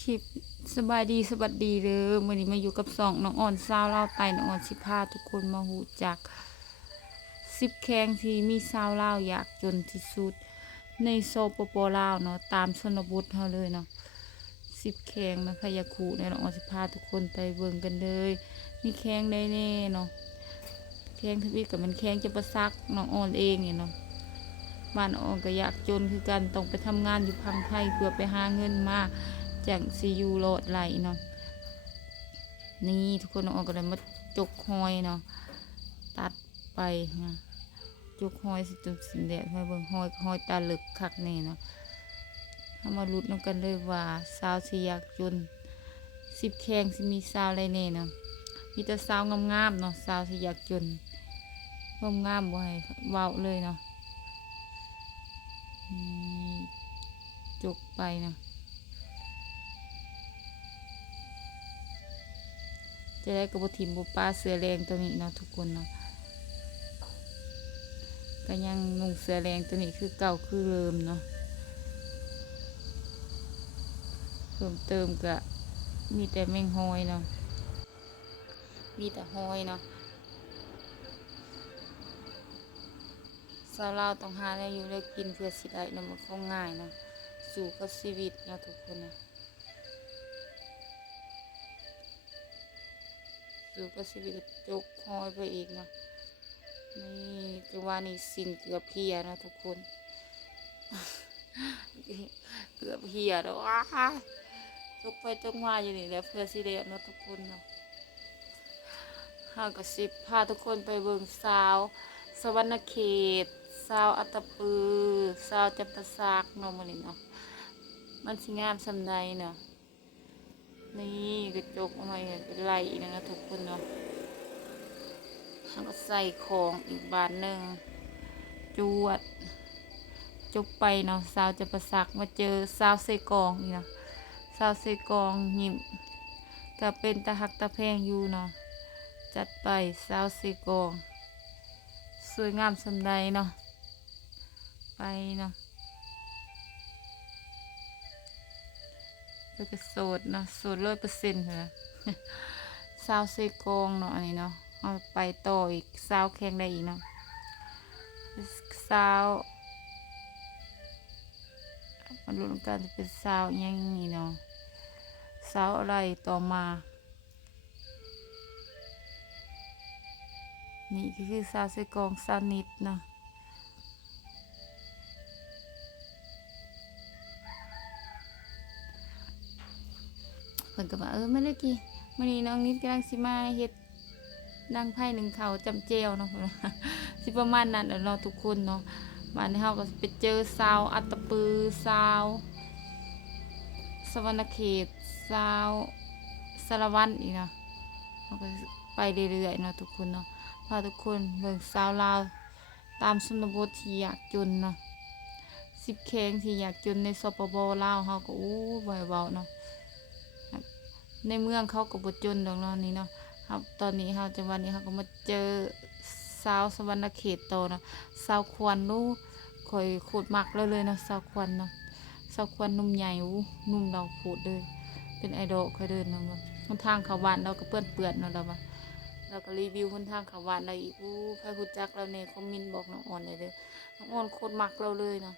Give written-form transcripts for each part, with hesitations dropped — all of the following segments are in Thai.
คลิปสบายดีสวัสดีเลยวันนี้มาอยู่กับสองน้องอ่อนสาวเล่าวไต่น้องอ่อนสิพาทุกคนมาหูจัก10แข้งที่มีสาวเล่าวอยากจนที่สุดในโซปปลาวเนาะตามชนบทเขาเลยเนาะ10แข้งนะพยาคูเนี่ยน้องอ่อนสิพาทุกคนไปเบิ่งกันเลยมีแข้งได้แน่เนาะแข้งทวีกับมันแข้งจะประซักน้องอ่อนเองเนี่ยเนาะบ้านอ่อนก็อยากจนคือกันต้องไปทำงานอยู่พังไทยเพื่อไปหาเงินมาจากซียูโรดไหลเนาะนี่ทุกคนน้องอ่อนก็เลยมาจกหอยเนาะตัดไปนะจกหอยสิจุดสินแดดให้เบิ่งหอยตาลึกคักแน่เนาะถ้ามาลุ้นนำกันเลยว่าสาวสิอยากจน10แข้งสิมีสาวอะไรแน่เนาะมีแต่สาวงามๆเนาะสาวสิอยากจนงามๆบ่ให้เว้าเลยเนาะจกไปเนาะจะได้กระบทิมบุป้าเสือแรงตัวนี้เนาะทุกคนเนาะก็ยังนุ่งเสือแรงตัวนี้คือเก่าคือเดิมเนาะเพิ่มเติมก็มีแต่แมงหอยเนาะมีแต่หอยเนาะสาวลาวต้องหาได้อยู่ได้กินเพื่อสิได้เนาะมันคงง่ายเนาะสู่กับชีวิตเนาะทุกคนเนาะสู่กับชีวิตจกหอยไปอีกเนาะนี่จังหวะนี้สิ้นเกือบเพียเนาะทุกคนเกือบเพียแล้วว้าจกไปจกมาอยู่นี่แหล้วเพื่อสิได้เนาะทุกคนเนาะห้ากับ10พาทุกคนไปเบิ่งสาวสวรรณเขตสาวอัตตปือสาวจำปาสักเนาะมื้อนี้เนาะมันสิงามส่ำใดเนาะนี่กระจกออกมาเป็นไหลนะทุกคนเนาะแล้วก็ใส่ของอีกบานหนึ่งจวดจกไปเนาะสาวจำปาสักมาเจอสาวเซกองนี่เนาะสาวเซกองยิ้มก็เป็นตาหักตาแพงอยู่เนาะจัดไปสาวเซกองสวยงามสำใดเนาะไปเนาะเพื่อโสดเนาะโสด100%เลยสาวเซกองเนาะอันนี้เนาะเอาไปต่ออีกสาวแข่งได้อีกเนาะสาวมาลุ้นกันจะเป็นสาวยังนี่เนาะสาวอะไรต่อมานี่คือสาวเซกองสาวนิดเนาะเพิ่นก็ว่าไม่ได้กี่มื้อนี้น้องนิดกำลังสิมาเฮ็ดดังไพ่หนึ่งเขาจำเจียวเนาะ สิประมาณนั้นเนาะทุกคนเนาะบ้านนี้เฮาก็ไปเจอสาวอัตตปือสาวสวรรณเขตสาวสารวัตรอีกเนาะเฮาก็ไปเรื่อยๆเนาะทุกคนเนาะพาทุกคนเบิ่งสาวลาวตามชนบทที่อยากจนเนาะ10แข้งที่อยากจนในสปปลาวเฮาก็บ่ให้เว้าเนาะในเมืองเขาก็บ่จนดอกเนาะนี่เนาะครับตอนนี้เฮาจังหวะนี้เฮาก็มาเจอสาวสวรรณเขตโตเนาะสาวควันนู้ข่อยโคตรมักเลยเนาะสาวควันเนาะสาวควันนุ่มใหญ่นุ่มเราโคตรเลยเป็นไอดอลค่อยเดินเนาะหนทางเข้าบ้านเราก็เปื้อนๆเนาะเราว่าเราก็รีวิวหนทางเข้าบ้านเราอีกใครรู้จักเราเนี่ยคอมเมนต์บอกน้องอ่อนเลยเด้อน้องอ่อนโคตรมักเราเลยเนาะ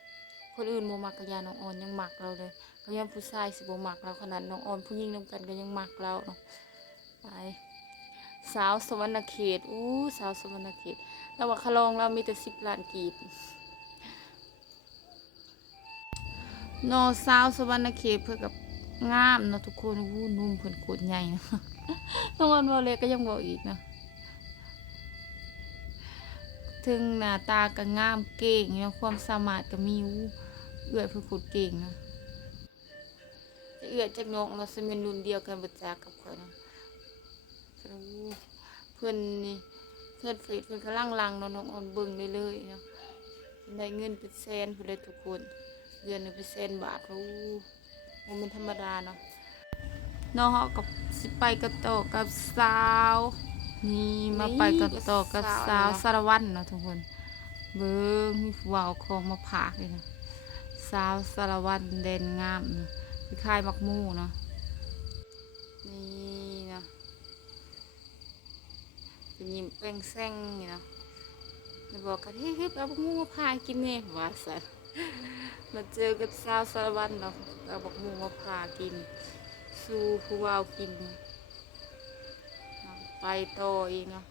คนอื่นบ่มักก็ยาน้องอ่อนยังมักเราเลยก็ยังผู้ชายสิบ่มักเราขนาดน้องอ่อนผู้หญิงนำกันก็ยังมักเราเนาะไปสาวสวรรณเขตสาวสวรรณเขตเราว่าคลองเรามีแต่10 ล้านกีบนอสาวสวรรณเขตเพื่อกับงามเนาะทุกคนนุ่มเพิ่นโคตรใหญ่เนาะน้องอ่อนเว้าเล็กก็ยังบอกอีกเนาะถึงหน้าตาก็งามเก่งเนาะความสามารถก็มีเอื้อยเพิ่นโคตรเก่งเนาะจะเอื้อยจักน้องเนาะสิเป็นรุ่นเดียวกันเบิดจักกับข้อยเนาะเพิ่นนี่เพิ่นเฟซเพิ่นกำลังลังเนาะน้องอ่อนเบิ่งได้เลยเนาะได้เงินเป็นแสนพุ่นเลยทุกคนเดือนนึงเป็นแสนบาทบ่แม่นธรรมดาเนาะน้องเฮากับสิไปกับต่อกับสาวนี่มาไปกับต่อกับสาวสารวัตรเนาะทุกคนเบิ่งมีผู้ว่าเอาของมาผากเลยนะส สาวสารวัตรเด่นงามคล้ายมักมู่เนาะนี่เนาะเป็นยิ้มแป้งแซงนี่เนาะบอกกันเฮ้ยเอามักมู่มาพากินเนี่ยว่าสันมาเจอกับสาวสารวัตรเนาะเอามักมู่มาพากินสู่ผู้วาวกินไปต่ออีกเนาะ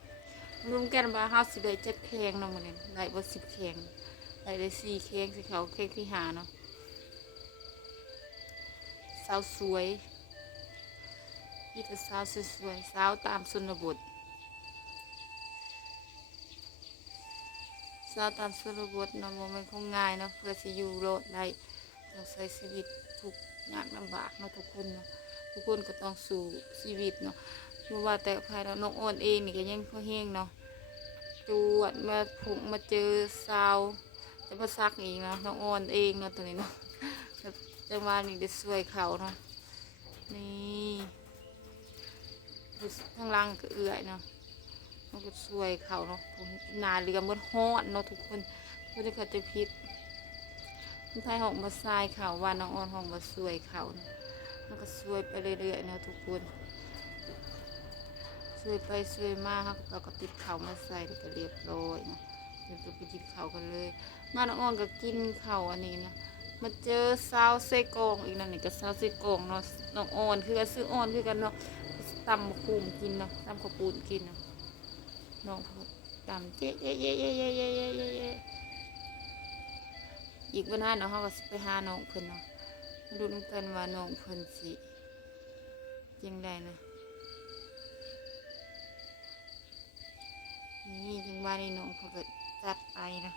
รวมกันว่าเฮาสิได้7แข่งเนาะมื้อนี้ได้บ่10แข่งได้4แข่งสิเขาแข่งที่5เนาะสาวสวยมีแต่สาวสวยๆสาวตามชนบทสาวตามชนบทเนาะบ่แม่นของง่ายเนาะเพื่อสิอยู่รอดได้ต้องใช้ชีวิตทุกข์ยากลำบากเนาะทุกคนเนาะทุกคนก็ต้องสู้ชีวิตเนาะบ่ว่าแต่ภายเราน้องอ้นเองนี่ก็ยังพอแห้งเนาะจวดมาผูกมาเจอสาวจะมาซักอีกเนาะน้องอ้นเองเนาะตัวนี้เนาะจังหวะนี้ได้ช่วยเขาเนาะนี่ข้างล่างก็เอื่อยเนาะมันก็ช่วยเขาเนาะหนาเรือมันฮอดเนาะทุกคนเพื่อที่เขาจะพิษคนไทยห้องมาทรายเขาว่าน้องอ้นห้องมาช่วยเขาเนาะมันก็ช่วยไปเรื่อยๆเนาะทุกคนช่วยไปช่วยมาครับเราก็ติดเขามาใส่แล้วก็เรียบร้อยเนาะเดี๋ยวจะไปกินเขากันเลยมาน้องอ้นก็กินเขาอันนี้นะมาเจอสาวเซกองอีกนั่นนี่ก็สาวเซกองเนาะน้องอ้นคือกันซื้ออ้นคือกันเนาะตำมะขุ่มกินเนาะตำข้าวปูนกินเนาะน้องตำเจ๊เจ๊เจ๊เจ๊เจ๊เจ๊เจ๊เจ๊อีกวันนั้นเนาะเขาก็ไปหาน้องเพิ่นเนาะมาดูกันว่าน้องเพิ่นสิยังไงนะนี่จังว่านี่น้องเขาก็จัดไปนะ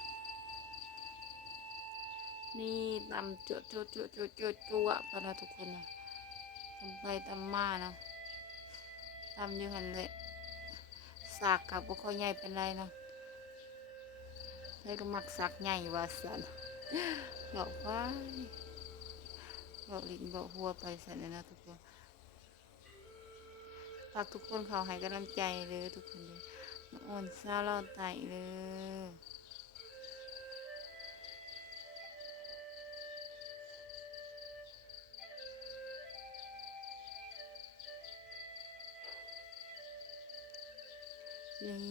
นี่ตำจุจุจุจุจุจุอะปะนะทุกคนนะตำไปตำมานะตำอยู่หันเลยสากกับบุคอยใหญ่เป็นไรนะได้ก็มักสักใหญ่ว่าสันบอกว่าบอกลิ้นบอกหัวไปสันเลยนะทุกคนฝากทุกคนเขาให้กำลังใจเลยทุกคนเลยอ่อนซาเราไตเลย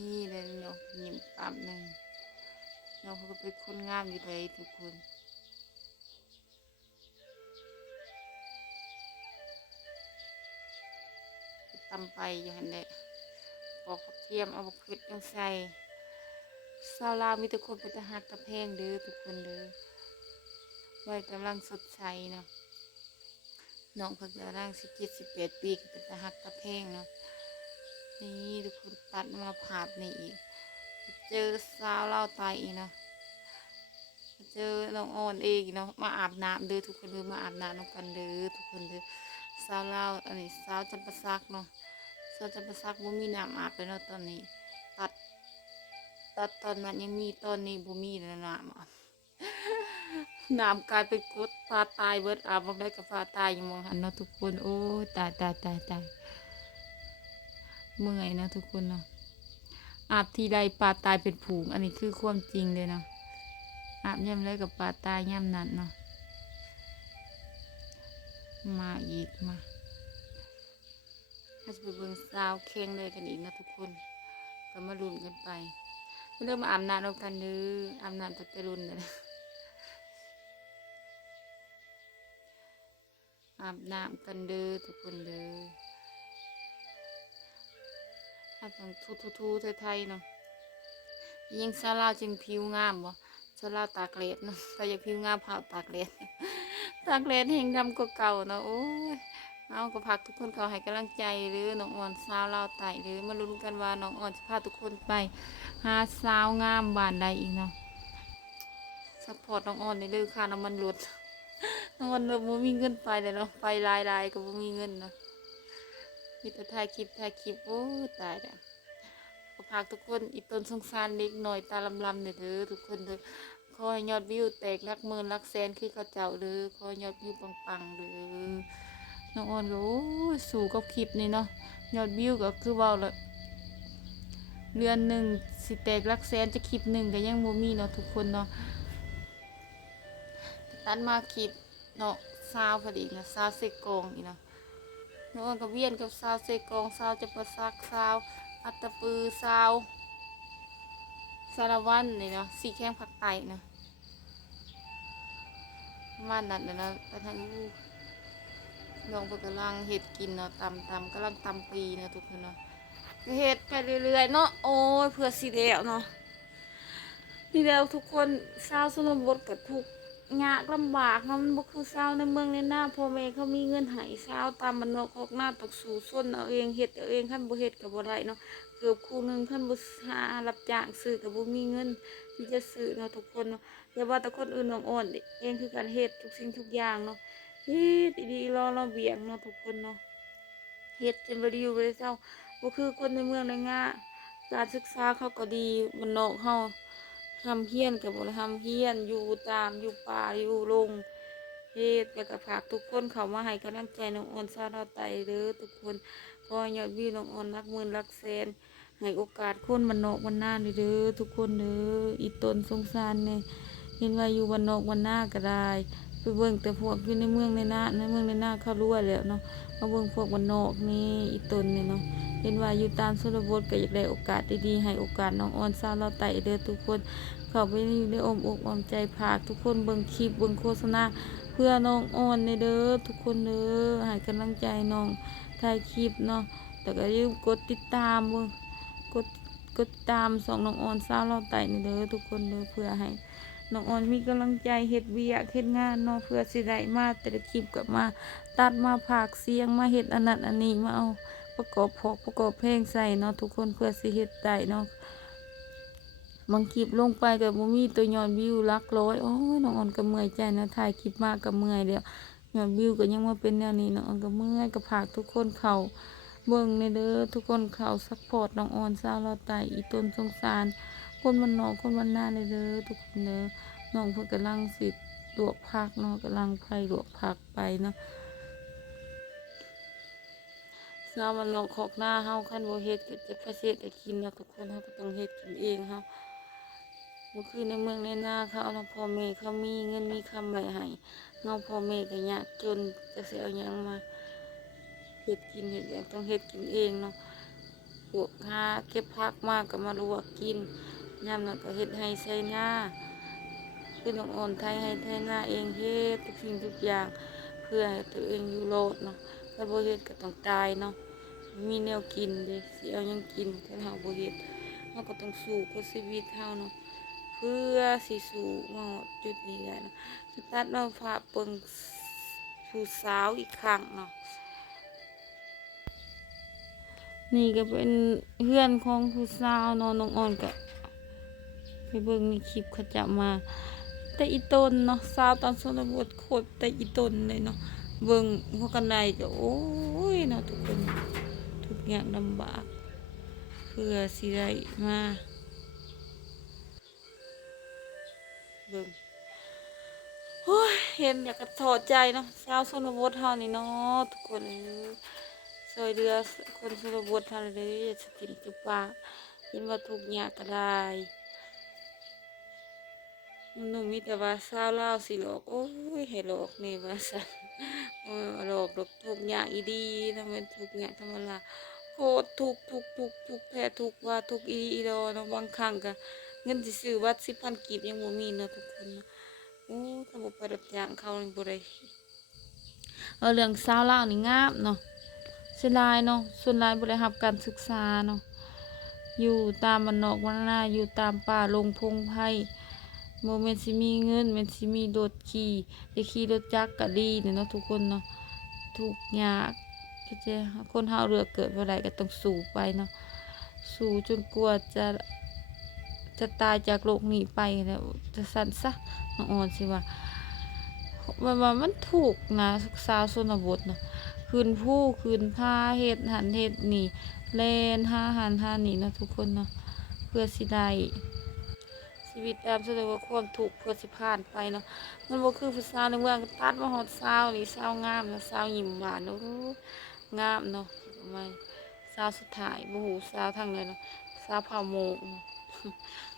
นี่เลยเนาะยิ้มปั๊บหนึ่งเราก็เป็นคนงามอยู่เลยทุกคนตำไปอย่างนี้ปอกกระเทียมเอาเผ็ดยังใส่ซาลามีแต่คนเป็นตะหักตะแพงเด้อทุกคนเด้อไว้กำลังสดใสเนาะน้องเพิ่งกำลัง17 18 ปีก็เป็นตะหักตะแพงเนาะนี่ทุกคนตัดมาผาดนี่อีกเจอสาวเล่าตายอีกเนาะเจอน้องอ่อนเองเนาะมาอาบน้ำเด้อทุกคนเด้อมาอาบน้ำน้ำกันเด้อทุกคนเด้อสาวเล่าอันนี้สาวจำปาสักเนาะสาวจำปาสักบ่มีน้ำอาบเลยเนาะตอนนี้ตัดตอนนั้นยังมีตอนนี้บ่มีแล้วน้ำอาบน้ำกลายเป็นกรดปลาตายเบิดอาบบ่ได้กับปลาตายอยู่มองหันเนาะทุกคนโอ้ตายตายตายตายเมื่อยนะทุกคนเนาะอาบทีใดปลาตายเป็นผูงอันนี้คือความจริงเลยเนาะอาบย่ำไรกับปลาตายย่ำนั้นเนาะมาอีกมาถ้าจะไปเบิ่งสาวแข่งเลยกันอีกนะทุกคนก็มาลุ้นกันไปเริ่มมาอาบน้ำแล้วกันเด้ออาบน้ำตั้งแต่รุ่นเลยอาบน้ำกันเด้อทุกคนเด้อถ้าต้องทูไทยๆเนาะยิ่งซาลาจึงผิวงามบ่ซาลาตากแดดเนาะถ้าอยากผิวงามเผาตากแดดตากแดดแห้งดำกว่าเก่าเนาะโอ้ยเอาก็พักทุกคนเขาให้กำลังใจหรือน้องอ่อนสาวเราไต่หรือมาลุ้นกันว่าน้องอ่อนจะพาทุกคนไปหาสาวงามบ้านใดอีกเนาะซัพพอร์ตน้องอ่อนในเรื่องค่าน้ำมันรถน้องอ่อนเราบ่มีเงินไปเลยเนาะไปรายก็บ่มีเงินเนาะมีแต่ถ่ายคลิปโอ้ตายแล้วก็พักทุกคนอีต้นสงสารเล็กหน่อยตาลำเนี่ยเด้อทุกคนเด้อขอให้ยอดวิวแตกหลักหมื่นหลักแสนคือเขาเจ้าเด้อขอให้ยอดวิวปังๆเด้อน้องอ่อนก็โอ้ยสู่กับคลิปนี่เนาะยอดวิวก็คือเว้าละเดือนหนึ่งสิแตกหลักแสนจะคลิปหนึ่งก็ยังบ่มีเนาะทุกคนเนาะ ตัดมาขีดเนาะซาวพอดีนะซาวเซกองอีกเนาะน้องอ้นกับเวียนกับซาวเซกองซาวจะประซักซาวอัตตปือซาวสารวันนี่เนาะสีแข้งผักไตนะประมาณนั้นนะไปทางลูกน้องเพิ่นกำลังเห็ดกินเนาะตำกำลังตำปีเนาะทุกคนเนาะก็เห็ดไปเรื่อยๆเนาะโอ้ยเพื่อสีแดงเนาะนี่แล้วทุกคนชาวชนบทกับทุกยากลำบากเนาะมันบ่คือชาวในเมืองในหน้าพ่อแม่เขามีเงินให้ชาวตามบ้านนอกออกหน้าตกสู่ส้นเอาเองเฮ็ดเอาเองคันบ่เฮ็ดก็บ่ได้เนาะเกือบคู่หนึงคันบ่หารับจ้างซื้อก็บ่มีเงินที่จะซื้อเนาะทุกคนเนาะอย่าว่าแต่คนอื่นน้องอ่อนเองคือการเฮ็ดทุกสิ่งทุกอย่างเนาะเฮ็ดดีๆรอเราเบียงเนาะทุกคนเนาะเฮ็ดจนบ่ได้อยู่บ่ได้เศร้าบ่คือคนในเมืองในง่าการศึกษาเขาก็ดีบ้านนอกเฮา ทำเฮียนกับบ่ได้ทำเฮียนอยู่ตามอยู่ป่าอยู่ลงเฮ็ดแล้วก็ฝากทุกคนเข้ามาให้กำลังใจน้องออนซาเราไตเด้อทุกคนขอยอดวิวน้องออนรักหมื่นรักแสนให้โอกาสคนบ้านนอกบ้านนาเด้อทุกคนเด้ออีตนสงสารเนี่ยเห็นว่าอยู่บ้านนอกบ้านนาก็ได้ไปเบิ่งแต่พวกอยู่ในเมืองในนาเขารวยแล้วเนาะมาเบิ่งพวกบ้านนอกนี่อีตนเนี่ยเนาะเห็นว่าอยู่ตามชนบทก็อยากได้โอกาสดีๆให้โอกาสน้องออนซาเราไตเด้อทุกคน เข้าไปอยู่ในอ้อมอกอ้อมใจผากทุกคนเบิ่งคลิปเบิ่งโฆษณาเพื่อน้องอ่อนในเด้อทุกคนเด้อให้กำลังใจน้องถ่ายคลิปเนาะแต่ก็อย่าลืมกดติดตามเบิ่งกดกดติดตามสองน้องอ่อนสาวเราไต่ในเด้อทุกคนเด้อเพื่อให้น้องอ่อนมีกำลังใจเฮ็ดเวียกเฮ็ดงานเนาะเพื่อสิได้มาแต่ละคลิปกลับมาตัดมาผากเสียงมาเฮ็ดอันนั้นอันนี้มาเอาประกอบเพลงใส่เนาะทุกคนเพื่อสิเฮ็ดได้เนาะ บางคลิปลงไปแต่บ่มีตัวยอดวิวหลักร้อยโอ้ยน้องอ่อนก็เมื่อยใจนะถ่ายคลิปมากก็เมื่อยแล้วยอดวิวก็ยังมาเป็นแนวนี้น้องอ่อนก็เมื่อยก็ฝากทุกคนเข้าเบิ่งในเด้อทุกคนเข้าซัพพอร์ตน้องอ่อนสาวเราไต่อีต้นสงสารคนมันนอกคนมันหน้าในเด้อทุกคนเด้อน้องเพิ่นกำลังสิลวกผักเนาะกำลังไผลวกผักไปเนาะสาวมันนอกขอกหน้าเฮาคันบ่เฮ็ดก็จะประเสริฐได้กินเนาะทุกคนเฮาก็ต้องเฮ็ดกินเองเฮา ก็คือในเมืองในนาเขาเอาพ่อแม่เขามีเงินมีคำไว้ให้เงาพ่อแม่ก็ยากจนจะเสียเอาหยังมาเฮ็ดกินเฮ็ดอย่างต้องเฮ็ดกินเองเนาะปลูกหาเก็บผักมากก็มาลวกกินยามนั้นก็เฮ็ดให้ใส่หน้าคือน้องอ่อนไทยให้ไทยหน้าเองเฮ็ดทุกสิ่งทุกอย่างเพื่อให้ตัวเองอยู่รอดเนาะถ้าบ่เฮ็ดก็ต้องตายเนาะมีแนวกินเด้สิเอาหยังกินถ้าเฮาบ่เฮ็ดเฮาก็ต้องสู้เพื่อชีวิตเฮาเนาะ เพื่อสิสู่มาฮอดจุดนี้ได้เนาะสตัดมาฝากเปิงผู้สาวอีกครั้งเนาะนี่ก็เป็นเพื่อนของผู้สาวเนาะน้องอ่อนก็ไปเบิ่งในคลิปเขาจะมาแต่อีตนเนาะสาวตอนชนบทโคตรแต่อีตนเลยเนาะเบิ่งพวกกันใดก็โอ้ยเนาะทุกคนทุกอย่างลำบากเพื่อสิได้มาเบิ่ง โอ้ยเห็นอยากกระถอดใจเนาะชาวชนบทเฮานี่เนาะทุกคนช่วยเหลือคนชนบทเฮาเลยอย่าสกินจุปาเห็นว่าทุกอย่างก็ได้หนุ่มมีแต่ว่าชาวลาวสิหลอกโอ้ยให้หลอกนี่ว่าซั่นโอ้ยหลอกดอกทุกอย่างอีดีทำเป็นทุกอย่างธรรมดาโคตรทุกแท้ทุกว่าทุกอีดีอีดอเนาะบางครั้งก็เงินสิซื้อบัตร10,000กีบยังบ่มีเนาะทุกคนเนาะโอ้ถ้าบ่ไปรับจ้างเขานี่บ่ได้ เรื่องสาวลาวนี่งามเนาะเสียดายเนาะส่วนหลายบ่ได้รับการศึกษาเนาะอยู่ตามบ้านนอกบ้านนาอยู่ตามป่าลงพงไผ่บ่แม่นสิมีเงินแม่นสิมีรถขี่ได้ขี่รถจักรก็ดีเนาะทุกคนเนาะทุกข์ยากก็จะคนเฮาเลือกเกิดบ่ได้ก็ต้องสู้ไปเนาะสู้จนกว่าจะตายจากโลกนี้ไปแล้วจะสั่นซะน้องอ่อนสิว่า ว่ามันถูกนะสาวชนบทเนาะคืนผู้คืนผ้าเฮ็ดหันเฮ็ดนี่แลนหาหันหานี่เนาะทุกคนเนาะเพื่อสิได้ชีวิตตามแสดงว่าความถูกข์เพื่อสิผ่านไปเนาะมันบ่คือผู้สาวในเมืองตัดมาฮอดสาวนี่สาวงามเนาะสาวยิ้มหวานเนาะงามเนาะไม่สาวสุดท้ายบ่ฮู้สาวทางไหนเนาะสาวเผ่าโมง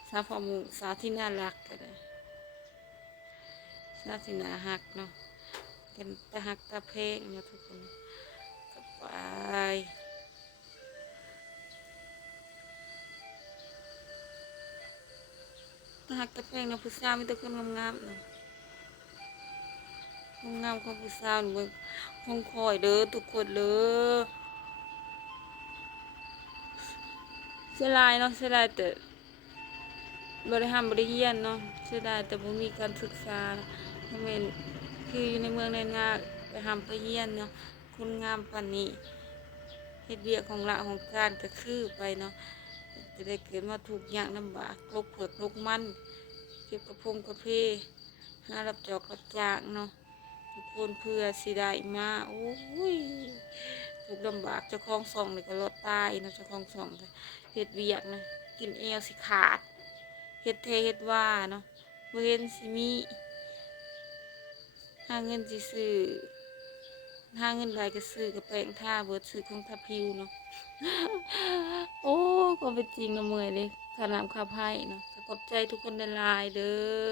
สาวเผ่าโมงสาวที่น่ารักก็ได้ น่าสิน่าฮักเนาะเป็นตาฮักตาเพลงเนาะทุกคนก็ไปตาฮักตาเพลงเนาะผู้สาวมีแต่คนงามๆเนาะคนงามของผู้สาวนี่เบิ่งคงคอยเด้อทุกคนเด้อเสียดายเนาะเสียดายแต่บ่ได้บ่ได้เรียนเนาะเสียดายแต่บ่มีการศึกษาเนาะถ้าแม่นคืออยู่ในเมืองในนาไปไปเรียนเนาะคนงามปานนี้ เฮ็ดเวียกของละของการก็คือไปเนาะจะได้เกิดมาถูกข์ยากลำบากโรคเผือกโรคมันเก็บกระพงกระเพหารับจอกรับจ้างเนาะทุกคนเพื่อสิได้มาโอ้ยถูกลำบากเจ้าของส่องนี่ก็รอดตายเนาะเจ้าของส่องก็เฮ็ดเวียกนะกินแอวสิขาดเฮ็ดเทเฮ็ดว่าเนาะบ่เห็นสิมีหาเงินสิซื้อหาเงินได้ก็ซื้อกระแปรงท่าเบิดซื้อของทาผิวเนาะ โอ้ก็เป็นจริงนะเมื่อยเลยขนาดขับให้เนาะขอบใจทุกคนในไลน์เด้อ